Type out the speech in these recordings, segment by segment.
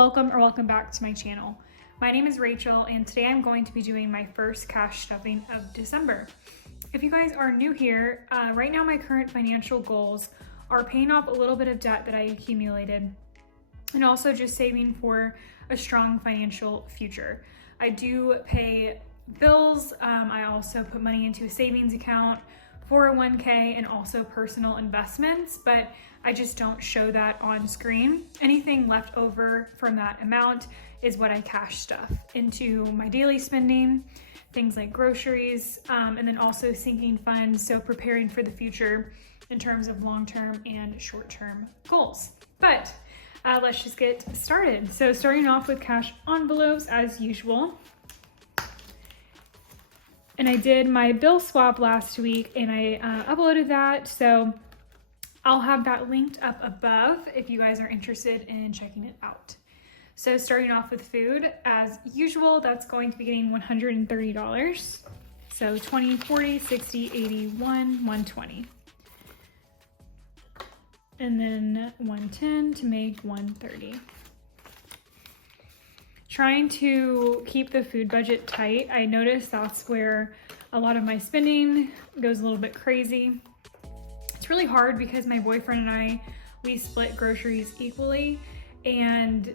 welcome back to my channel. My name is Rachel and today I'm going to be doing my first cash stuffing of December. If you guys are new here, right now my current financial goals are paying off a little bit of debt that I accumulated and also just saving for a strong financial future. I do pay bills, I also put money into a savings account, 401k, and also personal investments, but I just don't show that on screen. Anything left over from that amount is what I cash stuff into my daily spending, things like groceries, and then also sinking funds, so preparing for the future in terms of long-term and short-term goals. But let's just get started. So starting off with cash envelopes as usual. And I did my bill swap last week and I uploaded that. So I'll have that linked up above if you guys are interested in checking it out. So starting off with food, as usual, that's going to be getting $130. So 20, 40, 60, 80, 120. And then 110 to make 130. Trying to keep the food budget tight. I noticed that's where a lot of my spending goes a little bit crazy. It's really hard because my boyfriend and we split groceries equally, and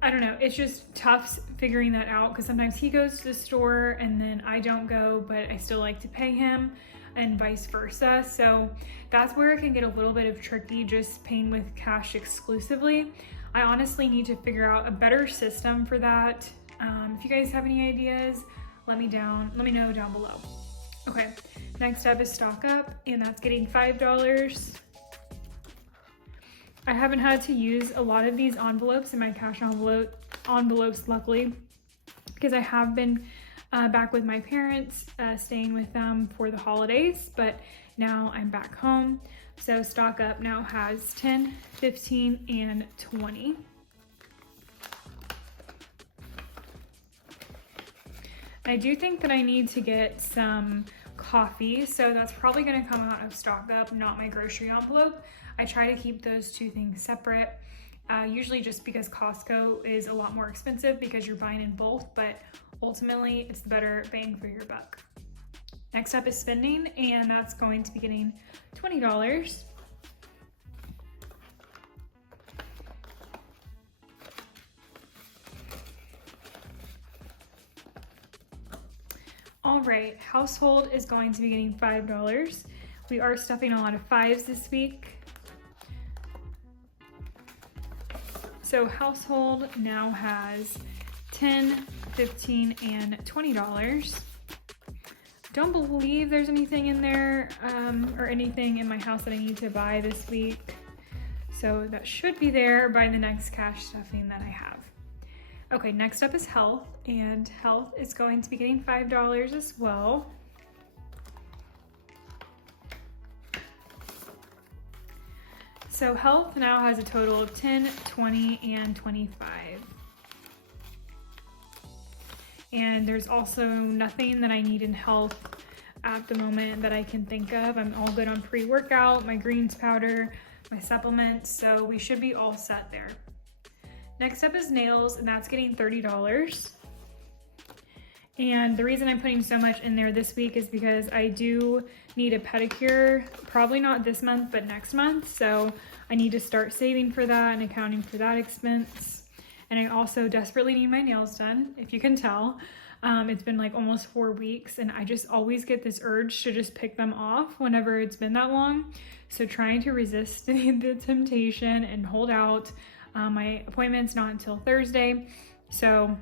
I don't know, it's just tough figuring that out because sometimes he goes to the store and then I don't go, but I still like to pay him, and vice versa. So that's where it can get a little bit of tricky, just paying with cash exclusively. I honestly need to figure out a better system for that. If you guys have any ideas, let me know down below. Okay, next up is stock up, and that's getting $5. I haven't had to use a lot of these envelopes in my cash envelopes, luckily, because I have been back with my parents, staying with them for the holidays, but now I'm back home. So stock up now has 10, 15, and 20. I do think that I need to get some coffee, so that's probably gonna come out of stock up, not my grocery envelope. I try to keep those two things separate, usually just because Costco is a lot more expensive because you're buying in bulk, but ultimately it's the better bang for your buck. Next up is spending, and that's going to be getting $20. All right, household is going to be getting $5. We are stuffing a lot of fives this week. So household now has 10, 15, and $20. Don't believe there's anything in there or anything in my house that I need to buy this week. So that should be there by the next cash stuffing that I have. Okay, next up is health, and health is going to be getting $5 as well. So health now has a total of 10, 20, and 25. And there's also nothing that I need in health at the moment that I can think of. I'm all good on pre-workout, my greens powder, my supplements, so we should be all set there. Next up is nails, and that's getting $30. And the reason I'm putting so much in there this week is because I do need a pedicure, probably not this month, but next month. So I need to start saving for that and accounting for that expense. And I also desperately need my nails done, if you can tell. It's been like almost 4 weeks, and I just always get this urge to just pick them off whenever it's been that long. So trying to resist the temptation and hold out. My appointment's not until Thursday, so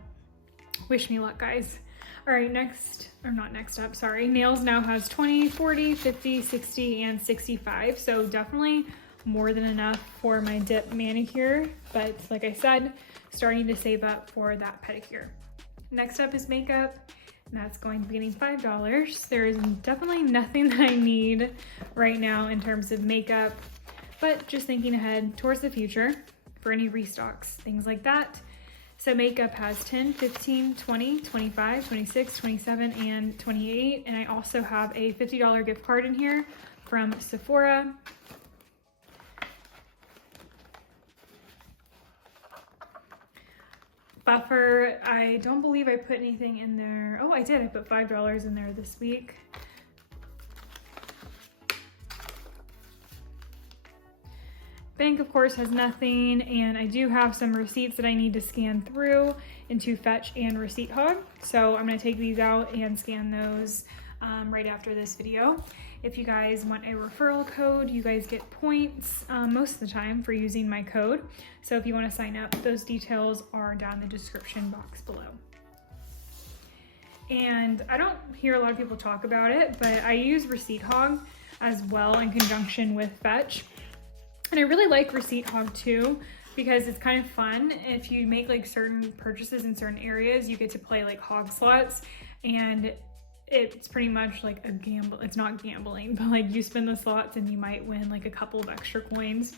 wish me luck, guys. All right, nails now has 20, 40, 50, 60, and 65. So definitely more than enough for my dip manicure, but like I said, starting to save up for that pedicure. Next up is makeup, and that's going to be getting $5. There is definitely nothing that I need right now in terms of makeup, but just thinking ahead towards the future for any restocks, things like that. So makeup has 10, 15, 20, 25, 26, 27, and 28. And I also have a $50 gift card in here from Sephora. buffer. I don't believe I put anything in there. Oh, I did. I put $5 in there this week. Bank, of course, has nothing, and I do have some receipts that I need to scan through into Fetch and Receipt Hog. So I'm gonna take these out and scan those right after this video. If you guys want a referral code, you guys get points most of the time for using my code. So if you wanna sign up, those details are down in the description box below. And I don't hear a lot of people talk about it, but I use Receipt Hog as well in conjunction with Fetch. And I really like Receipt Hog too, because it's kind of fun. If you make like certain purchases in certain areas, you get to play like hog slots, and it's pretty much like a gamble. It's not gambling, but like you spin the slots and you might win like a couple of extra coins.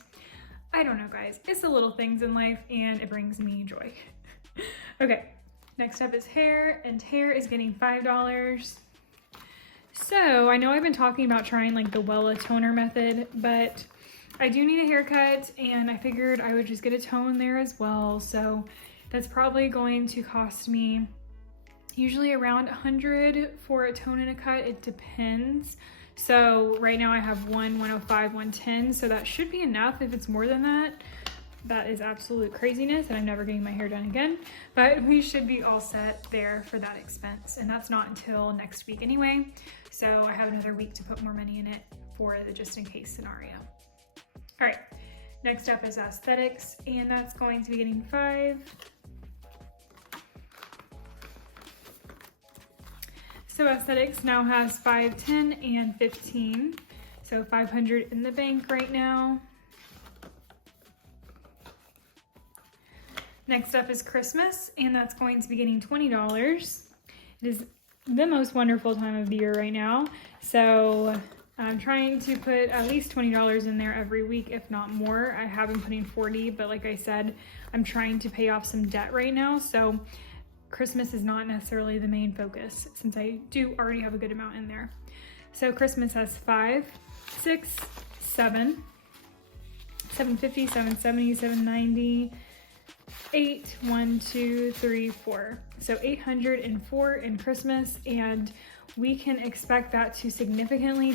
I don't know, guys. It's the little things in life, and it brings me joy. Okay, next up is hair, and hair is getting $5. So I know I've been talking about trying like the Wella toner method, but I do need a haircut, and I figured I would just get a tone there as well. So that's probably going to cost me usually around $100 for a tone and a cut. It depends. So right now I have 105, 110. So that should be enough. If it's more than that, that is absolute craziness, and I'm never getting my hair done again. But we should be all set there for that expense. And that's not until next week anyway. So I have another week to put more money in it for the just in case scenario. All right, next up is aesthetics, and that's going to be getting $5. So aesthetics now has $5, $10, and $15. So $500 in the bank right now. Next up is Christmas, and that's going to be getting $20. It is the most wonderful time of the year right now. So I'm trying to put at least $20 in there every week, if not more. I have been putting $40, but like I said, I'm trying to pay off some debt right now. So Christmas is not necessarily the main focus, since I do already have a good amount in there. So Christmas has 5, 6, 7, 750, 770, 790, 8, 1, 2, 3, 4. So 804 in Christmas, and we can expect that to significantly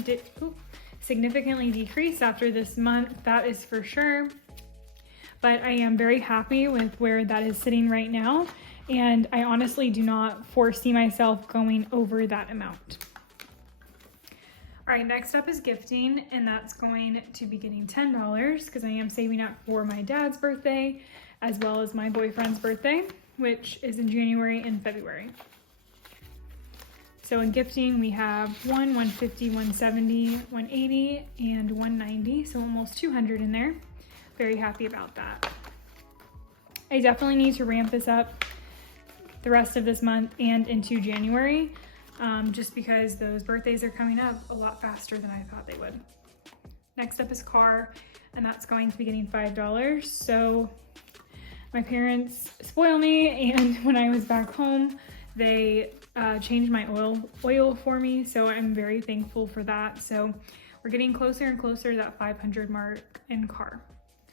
decrease after this month, that is for sure. But I am very happy with where that is sitting right now, and I honestly do not foresee myself going over that amount. All right, next up is gifting, and that's going to be getting $10 because I am saving up for my dad's birthday as well as my boyfriend's birthday, which is in January and February. So in gifting, we have 150, 170, 180, and 190. So almost 200 in there. Very happy about that. I definitely need to ramp this up the rest of this month and into January, just because those birthdays are coming up a lot faster than I thought they would. Next up is car, and that's going to be getting $5. So my parents spoil me, and when I was back home, they changed my oil for me, so I'm very thankful for that. So we're getting closer and closer to that 500 mark in car.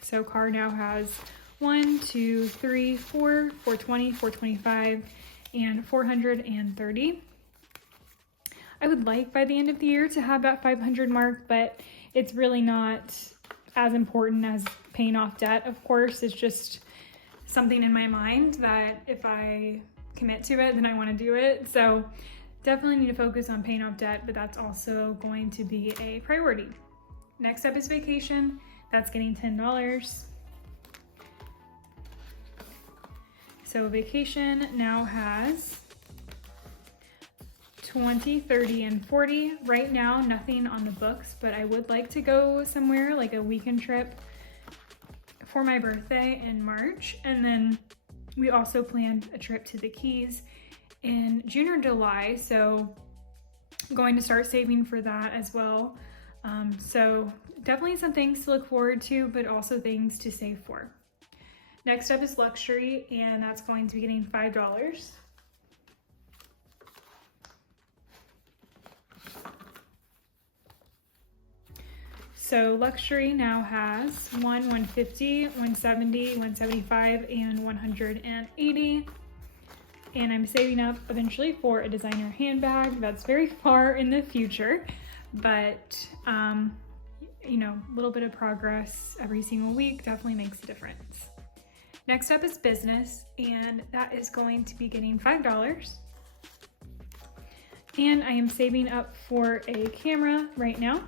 So car now has 1, 2, 3, 4, 420, 425, and 430. I would like by the end of the year to have that 500 mark, but it's really not as important as paying off debt. Of course, it's just something in my mind that if I commit to it, then I want to do it. So definitely need to focus on paying off debt, but that's also going to be a priority. Next up is vacation. That's getting $10. So vacation now has 20, 30, and 40. Right now, nothing on the books, but I would like to go somewhere like a weekend trip for my birthday in March. And then we also planned a trip to the Keys in June or July. So I'm going to start saving for that as well. So definitely some things to look forward to, but also things to save for. Next up is luxury, and that's going to be getting $5. So luxury now has 150, 170, 175, and 180. And I'm saving up eventually for a designer handbag. That's very far in the future, but you know, a little bit of progress every single week definitely makes a difference. Next up is business, and that is going to be getting $5. And I am saving up for a camera right now.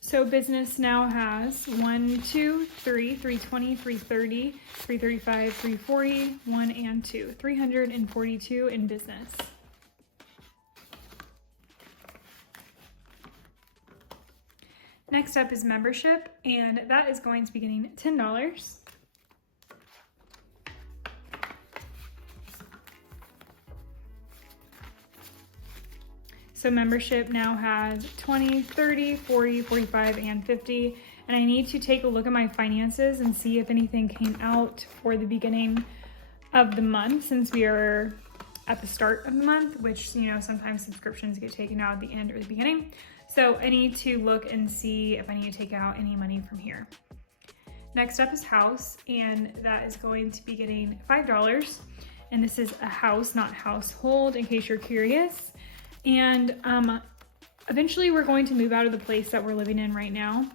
So business now has 1, 2, 3, 320, 330, 335, 340, 1 and 2, 342 in business. Next up is membership, and that is going to be getting $10. So membership now has 20, 30, 40, 45, and 50. And I need to take a look at my finances and see if anything came out for the beginning of the month, since we are at the start of the month, which, you know, sometimes subscriptions get taken out at the end or the beginning. So I need to look and see if I need to take out any money from here. Next up is house, and that is going to be getting $5. And this is a house, not household, in case you're curious. And eventually we're going to move out of the place that we're living in right now.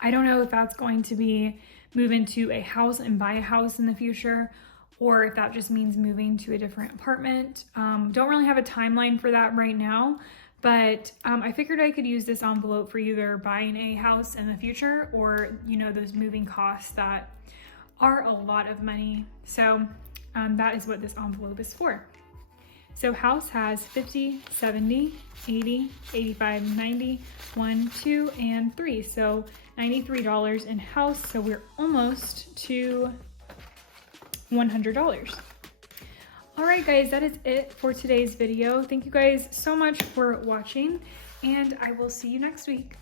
I don't know if that's going to be move into a house and buy a house in the future, or if that just means moving to a different apartment. Don't really have a timeline for that right now, but I figured I could use this envelope for either buying a house in the future or, you know, those moving costs that are a lot of money. So that is what this envelope is for. So house has 50, 70, 80, 85, 90, 1, 2, and 3. So $93 in house. So we're almost to $100. All right, guys, that is it for today's video. Thank you guys so much for watching, and I will see you next week.